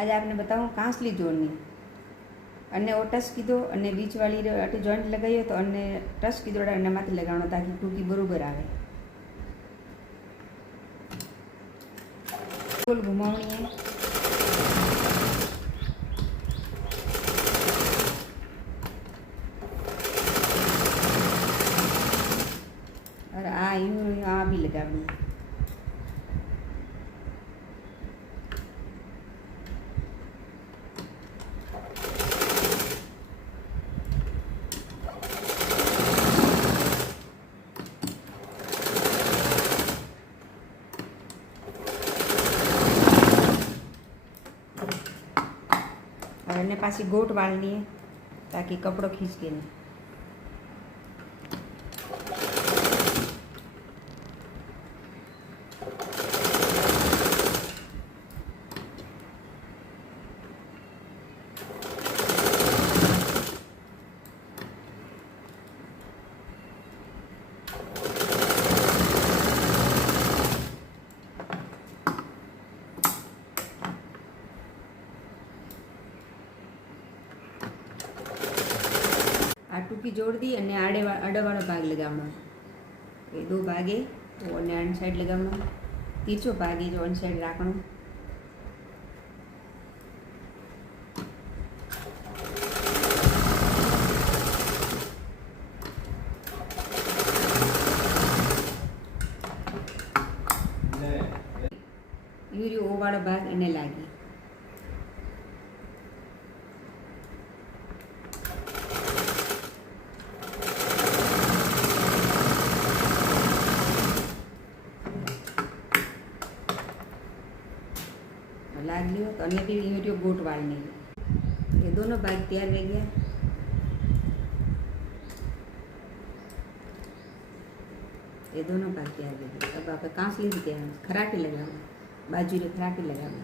आज आपने बताऊँ कांसली जोड़नी अने वो टच कीधो अने बीच वाली जॉइंट लगाइयो तो अने टच कीधो अने माथे लगावणो ताकि टूकी बरोबर आवे। गोल घुमावणी है। और आ भी लगावनी है। और अने पासी गोट वाळनी है ताकि कपड़ो खींचे नहीं। आ टूकी जोड़ दी अने आड़े वाला भाग लगावणो। ये दो भाग है तो अने अन साइड लगावणो। तीसरो भाग है जो अन साइड राखणो। यूरियो ओ वाला भाग एने लागी। लाग लियो तो अने भी यूरियो गोट वाळनी। ये दोनों भाग तैयार हो गया। ये दोनों भाग तैयार हो गए। अब आप कांसली तैयार खराटी लगाओ। बाजू रे खराटी लगाओ।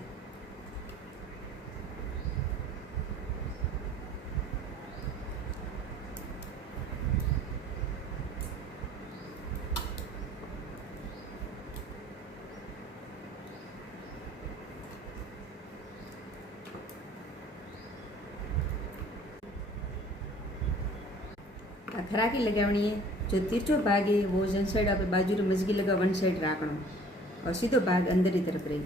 खराकी लगावनी है। जो तीसरो भाग है वो जन साइड आप बाजू रे मजगी लगा वन साइड राखणो और सीधो भाग अंदर की तरफ रही।